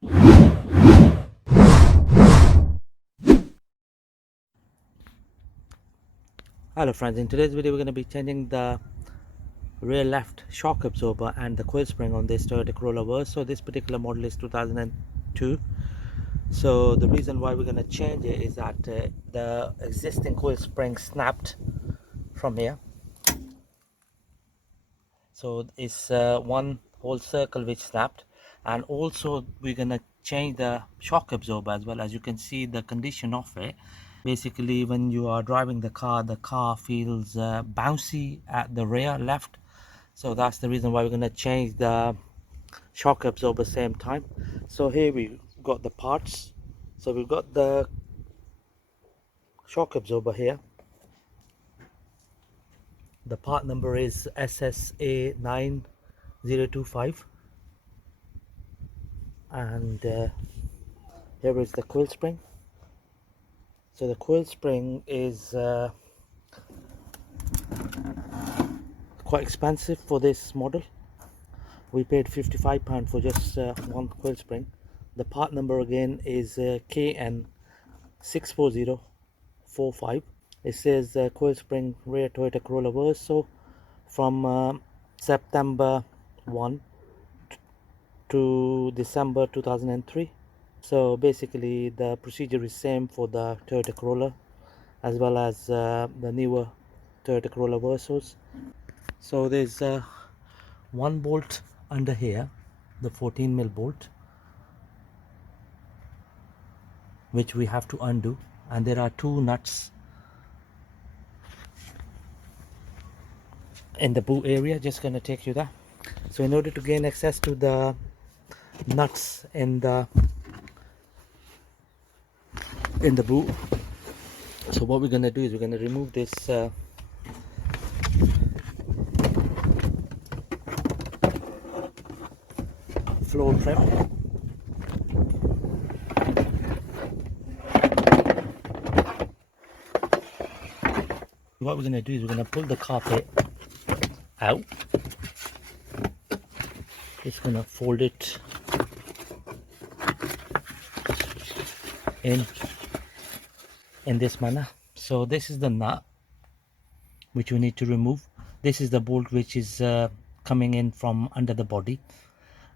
Hello friends, in today's video we're going to be changing the rear left shock absorber and the coil spring on this Toyota Corolla Verso. This particular model is 2002. So the reason why we're going to change it is that the existing coil spring snapped from here. So it's one whole circle which snapped, and also we're going to change the shock absorber as well. As you can see the condition of it, basically when you are driving the car feels bouncy at the rear left. So that's the reason why we're going to change the shock absorber same time. So here we got the parts. So we've got the shock absorber here. The part number is SSA9025, and here is the coil spring. So the coil spring is quite expensive for this model. We paid £55 for just one coil spring. The part number again is KN64045. It says coil spring rear Toyota Corolla Verso from September 1 to December 2003. So basically the procedure is same for the Toyota Corolla as well as the newer Toyota Corolla Versos. So there's one bolt under here, the 14mm bolt, which we have to undo, and there are two nuts in the boot area. Just gonna take you there. So in order to gain access to the nuts in the boot, so what we're gonna do is we're gonna remove this floor trim. What we're gonna do is we're gonna pull the carpet out. Just gonna fold it in this manner. So this is the nut which we need to remove. This is the bolt which is coming in from under the body,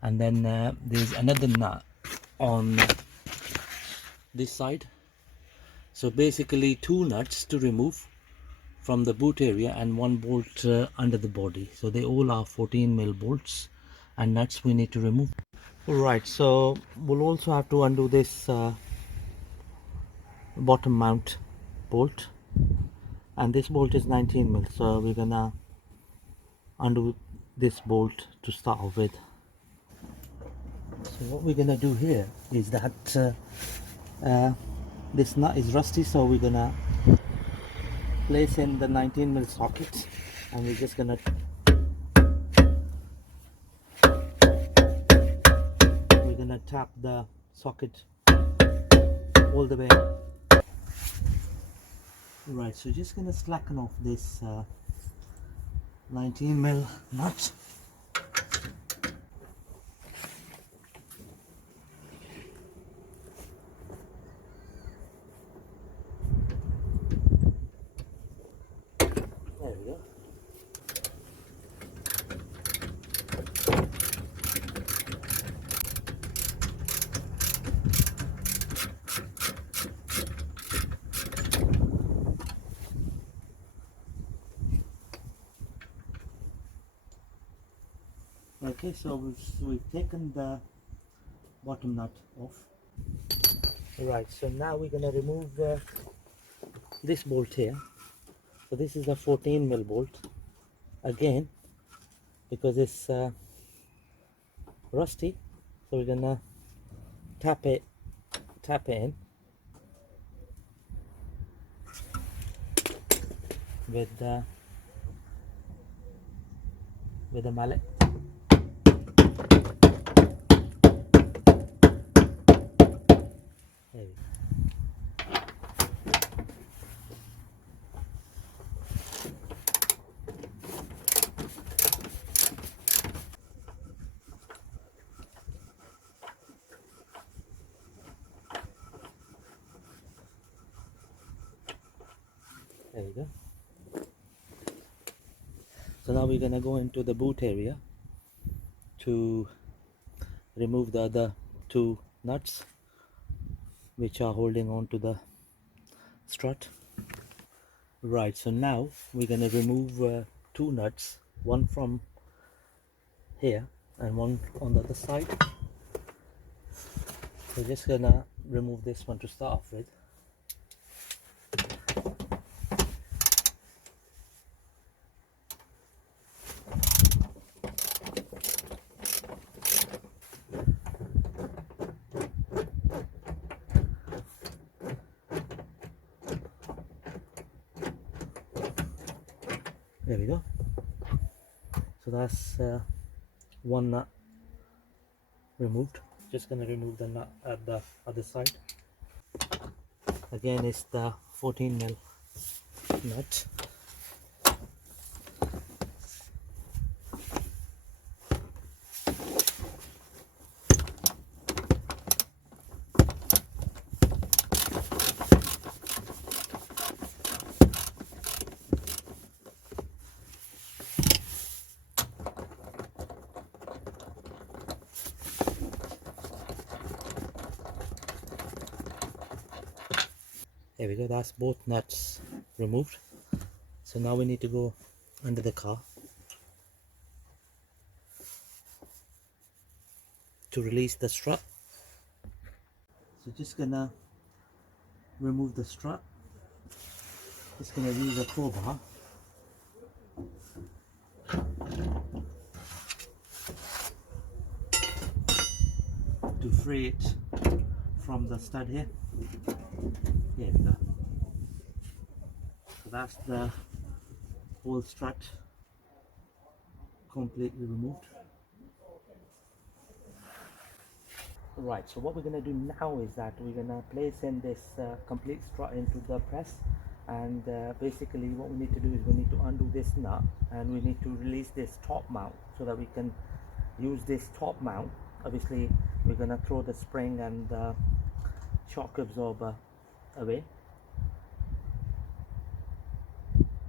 and then there's another nut on this side. So basically two nuts to remove from the boot area and one bolt under the body. So they all are 14mm bolts and nuts we need to remove. Right, so we'll also have to undo this bottom mount bolt, and this bolt is 19mm, so we're gonna undo this bolt to start off with. So what we're gonna do here is that this nut is rusty, so we're gonna place in the 19mm socket, and we're just gonna tap the socket all the way. Right, so just gonna slacken off this 19mm nut. There we go. Okay, so we've taken the bottom nut off. Right, so now we're gonna remove this bolt here. So this is a 14mm bolt again, because it's rusty. So we're gonna tap it in with the mallet. There we go. There you go. So now we're gonna go into the boot area to remove the other two nuts which are holding on to the strut. Right, so now we're gonna remove two nuts, one from here and one on the other side. We're just gonna remove this one to start off with. There we go. So that's one nut removed. Just gonna remove the nut at the other side. Again, it's the 14mm nut. There we go, that's both nuts removed. So now we need to go under the car to release the strut. So just gonna remove the strut. Just gonna use a crowbar to free it from the stud here. There we go. So that's the whole strut completely removed. Right, so what we're going to do now is that we're going to place in this complete strut into the press, and basically what we need to do is we need to undo this nut and we need to release this top mount so that we can use this top mount. Obviously we're going to throw the spring and the shock absorber away,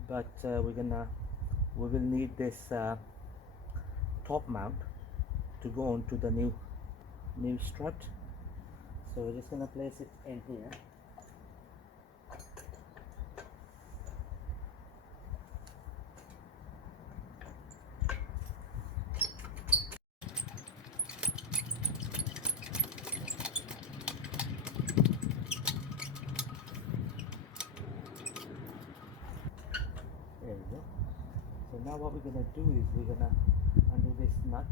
but we will need this top mount to go onto the new strut. So we're just going to place it in here. There we go. So now what we're going to do is we're going to undo this nut.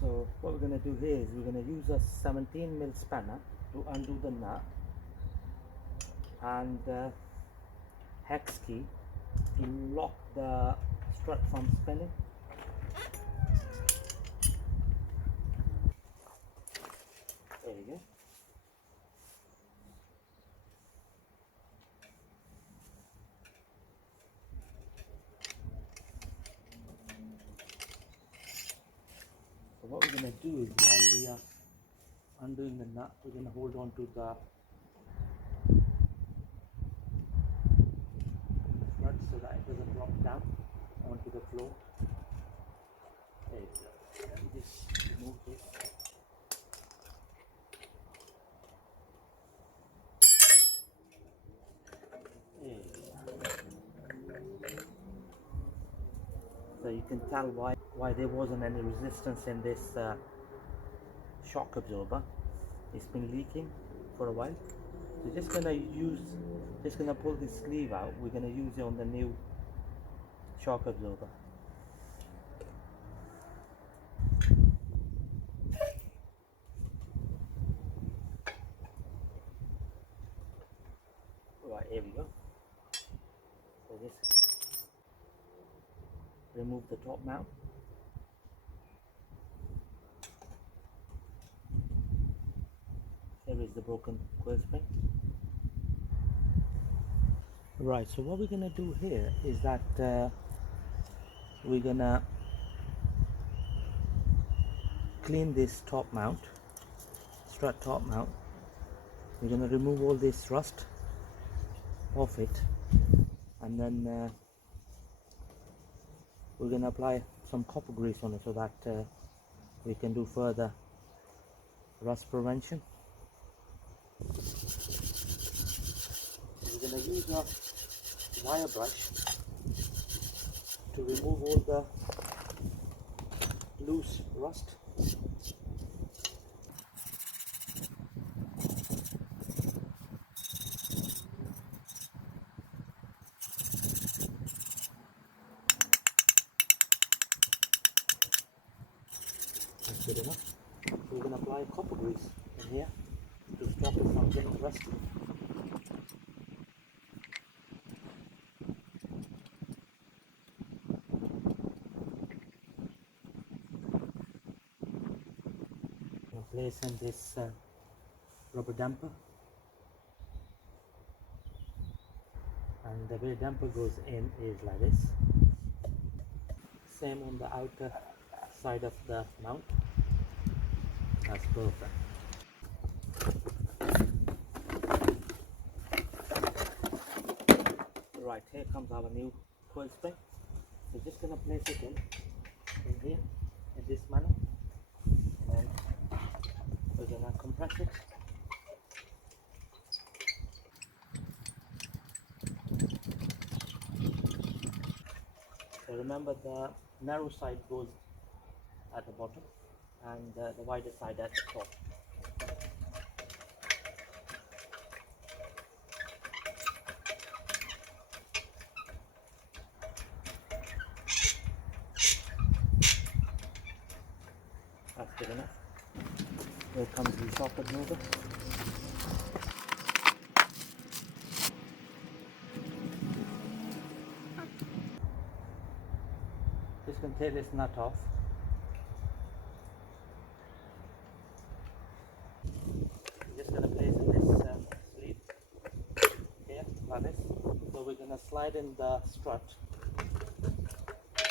So what we're going to do here is we're going to use a 17mm spanner to undo the nut, and hex key to lock the strut from spinning. There we go. So what we're going to do is while we are undoing the nut, we're going to hold on to the strut so that it doesn't drop down onto the floor. There you go. Let me just remove this. So you can tell why there wasn't any resistance in this shock absorber. It's been leaking for a while. So just gonna pull this sleeve out. We're gonna use it on the new shock absorber. Right, here we go. So just remove the top mount. Here is the broken coil spring. Right, so what we're gonna do here is that we're gonna clean this top mount, strut top mount. We're gonna remove all this rust off it, and then we're going to apply some copper grease on it so that we can do further rust prevention. We're going to use a wire brush to remove all the loose rust. That's good enough. So we're going to apply copper grease in here to stop it from getting rusty. We'll place in this rubber damper, and the way damper goes in is like this. Same on the outer side of the mount. That's perfect. Right, here comes our new coil spring. We're just going to place it in here in this manner, and we're going to compress it. So remember, the narrow side goes at the bottom and the wider side at the top. That's good enough. Here comes the socket mover. Just going to take this nut off. I'm just going to place in this sleeve here like this. So we're going to slide in the strut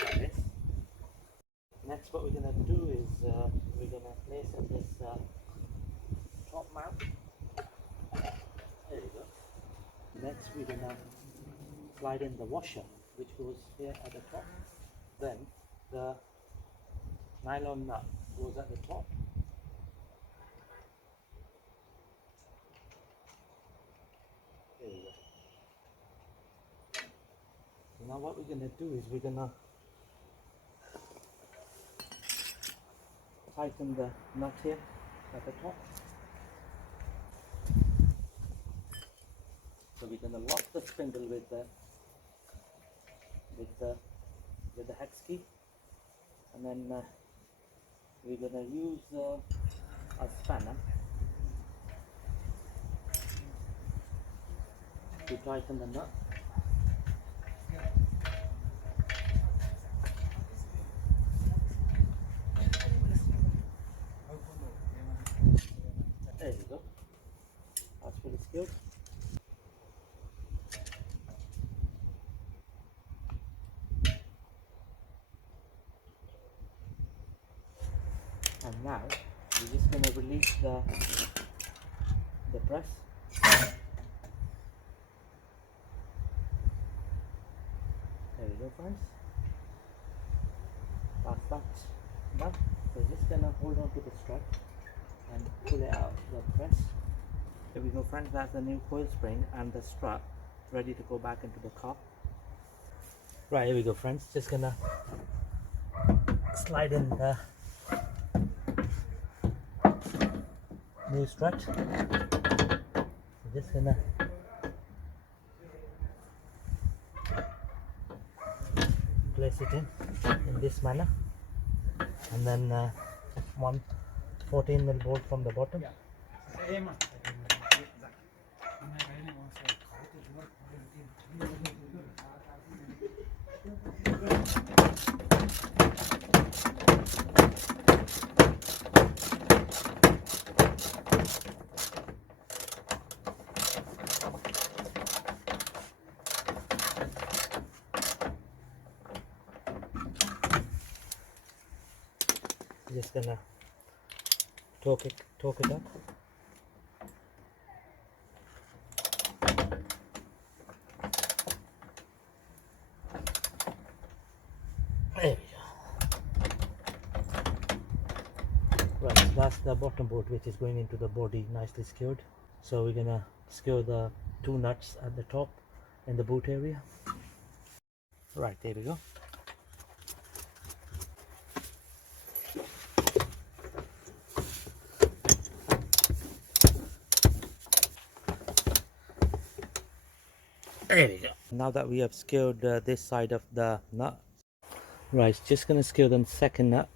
like this. Next, what we're going to do is we're going to place in this top mount. There you go. Next, we're going to slide in the washer, which goes here at the top. Then the nylon nut goes at the top. There you go. So now what we're going to do is we're going to tighten the nut here at the top. So we're going to lock the spindle with the hex key, and then we're going to use a spanner to tighten the nut. There you go. That's pretty skilled. And now we're just going to release the press. There you go, friends. That's that done. So just going to hold on to the strut and pull it out the press. There we go, friends. That's the new coil spring and the strut ready to go back into the car. Right, here we go, friends. Just gonna slide in the new strut. Just gonna place it in this manner, and then one 14mm bolt from the bottom. Just gonna torque it up. Right, that's the bottom bolt which is going into the body, nicely secured. So we're gonna secure the two nuts at the top in the boot area. Right, there we go. There we go. Now that we have secured this side of the nut, right, just gonna secure the second nut.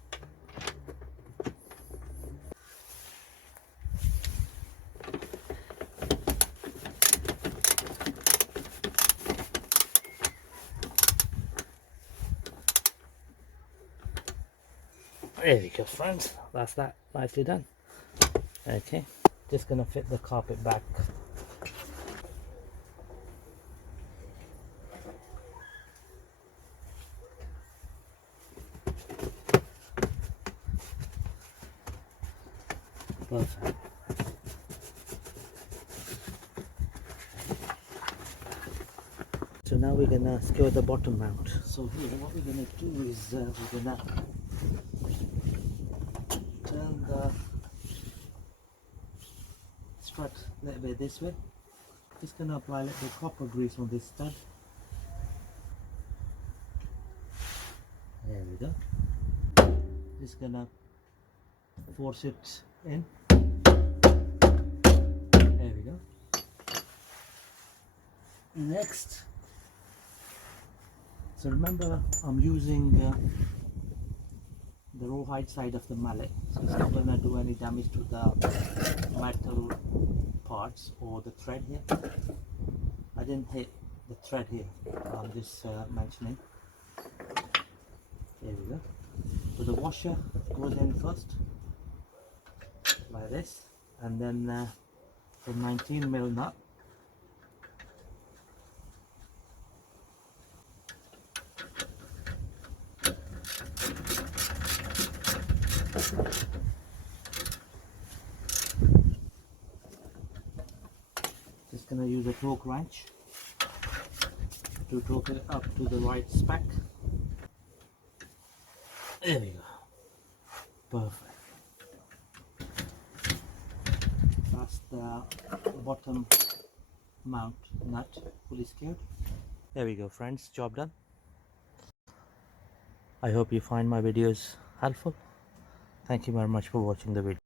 There we go, friends. That's that nicely done. Okay, just gonna fit the carpet back. Perfect. So now we're gonna secure the bottom mount. So here, what we're gonna do is we're gonna turn the strut a little bit this way. Just gonna apply a little bit copper grease on this stud. There we go. Just gonna force it in. There we go. Next, so remember I'm using the rawhide side of the mallet, so it's not gonna do any damage to the metal parts or the thread here. I didn't hit the thread here, I'm just mentioning. There we go. So the washer goes in first, like this, and then the 19mm nut. Just gonna use a torque wrench to torque it up to the right spec. There we go. Perfect. That's the bottom mount nut fully secured. There we go, friends, job done. I hope you find my videos helpful. Thank you very much for watching the video.